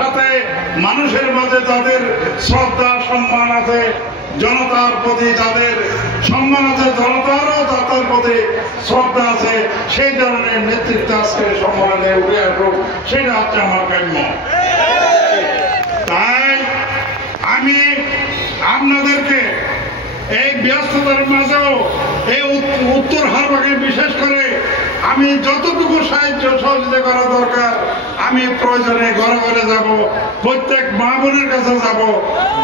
সাথে মানুষের মাঝে যাদের শ্রদ্ধা সম্মান আছে, জনতার প্রতি যাদের সম্মান আছে, জনতারও তাদের প্রতি শ্রদ্ধা আছে, সেই ধরনের নেতৃত্ব আজকে সম্মেলনে উঠে আসুক, সেটা হচ্ছে আমার কাম্য। তাই আমি আপনাদেরকে এই ব্যস্ততার মাঝেও এই উত্তর হারবাগে বিশেষ করে আমি যতটুকু সাহায্য সহযোগিতা করা দরকার আমি প্রয়োজনে ঘরে ঘরে যাব, প্রত্যেক মা বোনের কাছে যাব,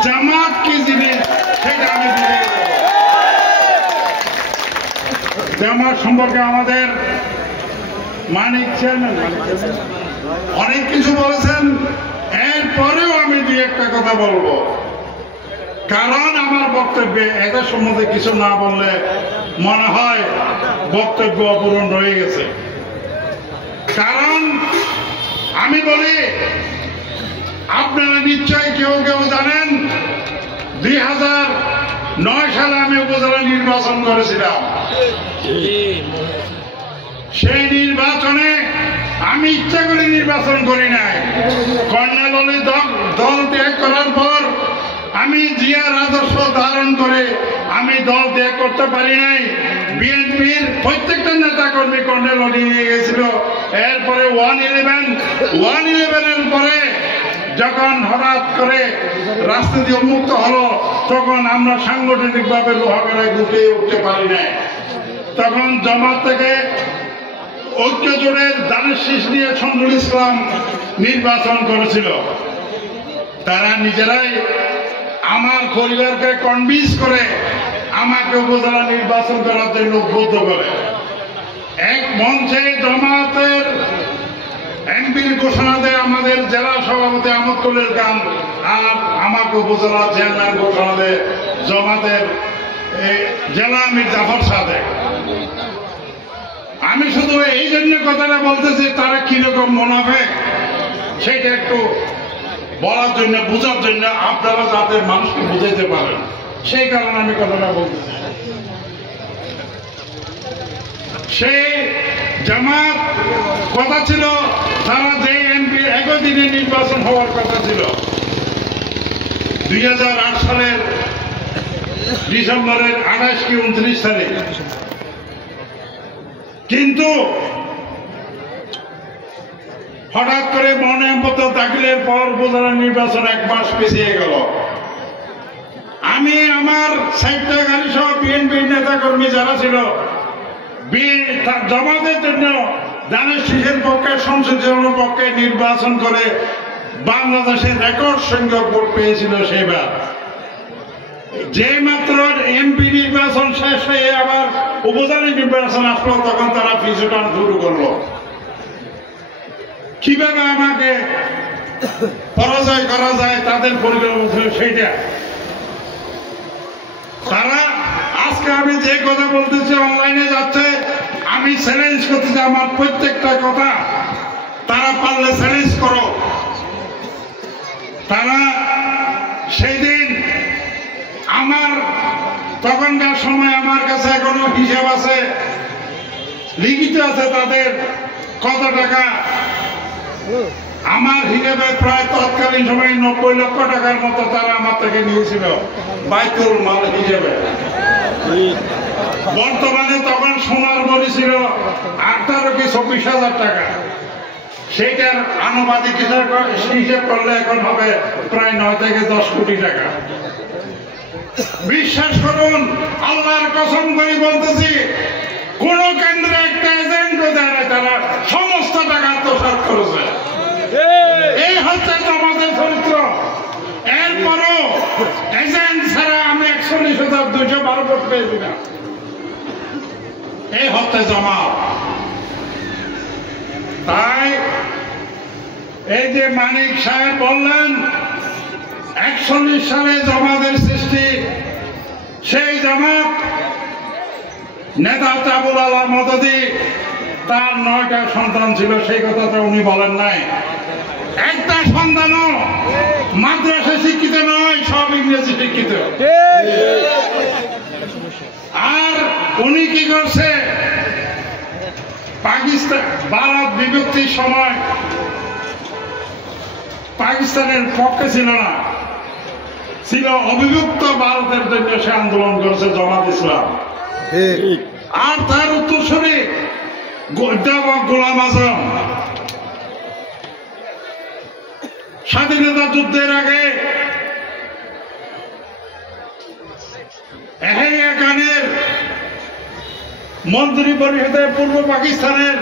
জামাত কি জিনিস সেটা আমি বুঝিয়ে দেব। জামাত সম্পর্কে আমাদের মানিক চেয়ারম্যান অনেক কিছু বলেছেন, এরপরেও আমি দুই একটা কথা বলবো, কারণ আমার বক্তব্যে এদের সম্বন্ধে কিছু না বললে মনে হয় বক্তব্য অপূরণ রয়ে গেছে। কারণ আমি বলি, আপনারা নিশ্চয়ই কেউ কেউ জানেন 2009 সালে আমি উপজেলা নির্বাচন করেছিলাম। সেই নির্বাচনে আমি ইচ্ছা করে নির্বাচন করি নাই। কর্নেল অলি দল ত্যাগ করার পর আমি জিয়ার আদর্শ ধারণ করে আমি দল ত্যাগ করতে পারি নাই। বিএনপির প্রত্যেকটা নেতা কর্মী কর্নেল অলি নিয়ে গেছিল। এরপরে 111-এর পরে যখন হঠাৎ করে রাজনীতি উন্মুক্ত হলো, তখন আমরা সাংগঠনিকভাবে লোহাগড়ায় গুটিয়ে উঠতে পারি নাই। তখন জামাত থেকে ঐক্য জোটের দানের শীষ নিয়ে শমসুল ইসলাম নির্বাচন করেছিল। তারা নিজেরাই আমার পরিবারকে কনভিন্স করে আমাকে উপজেলা নির্বাচন করার জন্য উদ্বুদ্ধ করে। এক মঞ্চে জামাতের এমপির ঘোষণা দেয় আমাদের জেলা সভাপতি আহমদুল খান, আর আমাকে উপজেলা চেয়ারম্যান ঘোষণা দেয় জামাতের জেলা আমির জাফর সাদেক। আমি শুধু এই জন্য কথাটা বলতেছি, তারা কিরকম মুনাফেক সেটা একটু বলার জন্য, বোঝার জন্য, আপনারা যাতে মানুষকে বুঝাইতে পারেন সেই কারণে আমি কথাটা বলতেছি। সেই জামাত কথা ছিল, তারা যে এমপি একই দিনে নির্বাচন হওয়ার কথা ছিল 2008 সালের ডিসেম্বরের 28 কি 29 তারিখ, কিন্তু হঠাৎ করে মনোনয়নপত্র দাখিলের পর উপজেলা নির্বাচন 1 মাস পিছিয়ে গেল। আমি আমার সাহিত্য গাড়ি সহ বিএনপির নেতা কর্মী যারা ছিল জামাতের জন্য দানের শীষের পক্ষে, সংসদীয় পক্ষে নির্বাচন করে বাংলাদেশের রেকর্ড সংখ্যক ভোট পেয়েছিল। সেবার যে মাত্র এমপি নির্বাচন শেষ হয়ে আবার উপজেলা নির্বাচন আসলো, তখন তারা পিছু টান শুরু করলো। কিভাবে আমাকে পরাজয় করা যায় তাদের পরিকল্পনা ছিল সেইটা। তারা আজকে আমি যে কথা বলতেছি অনলাইনে যাচ্ছে, আমি চ্যালেঞ্জ করতেছি আমার প্রত্যেকটা কথা তারা পারলে চ্যালেঞ্জ করো। তারা সেই দিন আমার তখনকার সময় আমার কাছে এখনো হিসাব আছে, লিখিত আছে তাদের কত টাকা আমার হিসাবে প্রায় তৎকালীন সময় 90 লক্ষ টাকার মতো তারা আমার থেকে নিয়েছিল বাইতুল মাল হিসেবে। বর্তমানে তখন সোনার মণি ছিল 18 কি 24,000 টাকা। সেইটার আনুপাতিক হিসেব করলে এখন হবে প্রায় 9 থেকে 10 কোটি টাকা। বিশ্বাস করুন, আল্লাহর কসম করে বলতেছি, কোন কেন্দ্রে একটা এজেন্টও দেয় না, তারা সমস্ত টাকা আত্মসাৎ করেছে। এই হচ্ছে আমাদের চরিত্র। এরপরও এজেন্ট ছাড়া আমি 41,212 ভোট পেয়েছিলাম। এই হচ্ছে জামাত। তাই এই যে মানিক সাহেব বললেন 41 সালে জামাতের সৃষ্টি, সেই জামাত নেতা আবুল আলা মদদি তার 9টা সন্তান ছিল, সেই কথাটা উনি বলেন নাই। একটা সন্তানও মাদ্রাসা শিক্ষিত নয়, সব ইংরেজি শিক্ষিত। আর উনি কি করছে, পাকিস্তান ভারত বিভক্তির সময় পাকিস্তানের পক্ষে ছিল না, ছিল অবিভক্ত ভারতের জন্য সে আন্দোলন করেছে জামাত ইসলাম। আর তার উত্তরসূরি গোলাম আজম স্বাধীনতা যুদ্ধের আগে এহিয়া খানের মন্ত্রী পরিষদে, পূর্ব পাকিস্তানের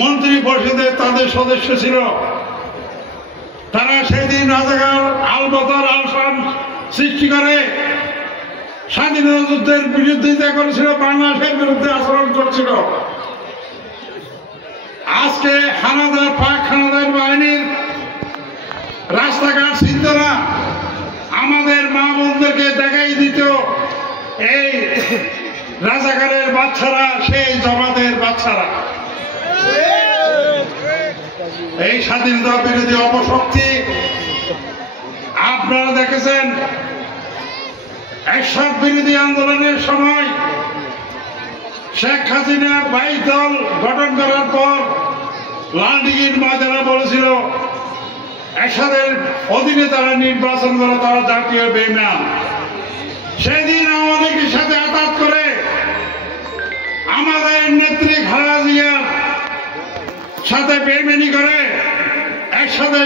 মন্ত্রী পরিষদে তাদের সদস্য ছিল। তারা সেদিন রাজাকার আল-বদর আল-শাম সৃষ্টি করে স্বাধীনতা যুদ্ধের বিরোধিতা করেছিল, বাংলাদেশের বিরুদ্ধে আচরণ করছিল। আজকে হানাদার পাক হানাদার বাহিনীর রাস্তাঘাট ছিল না, আমাদের মা বোনদেরকে দেখাই দিত এই রাজাকারের বাচ্চারা, সেই জামাতের বাচ্চারা। এই স্বাধীনতা বিরোধী অপশক্তি আপনারা দেখেছেন। এরশাদ বিরোধী আন্দোলনের সময় শেখ হাসিনা 22 দল গঠন করার পর লালদিঘির ময়দানে বলেছিল এরশাদের অধীনে তারা নির্বাচন করে, তারা জাতীয় বেঈমান। সেদিন আমাদের সাথে আঘাত করে আমাদের নেত্রী খালেদা জিয়ার সাথে বেইমানি করে একসাথে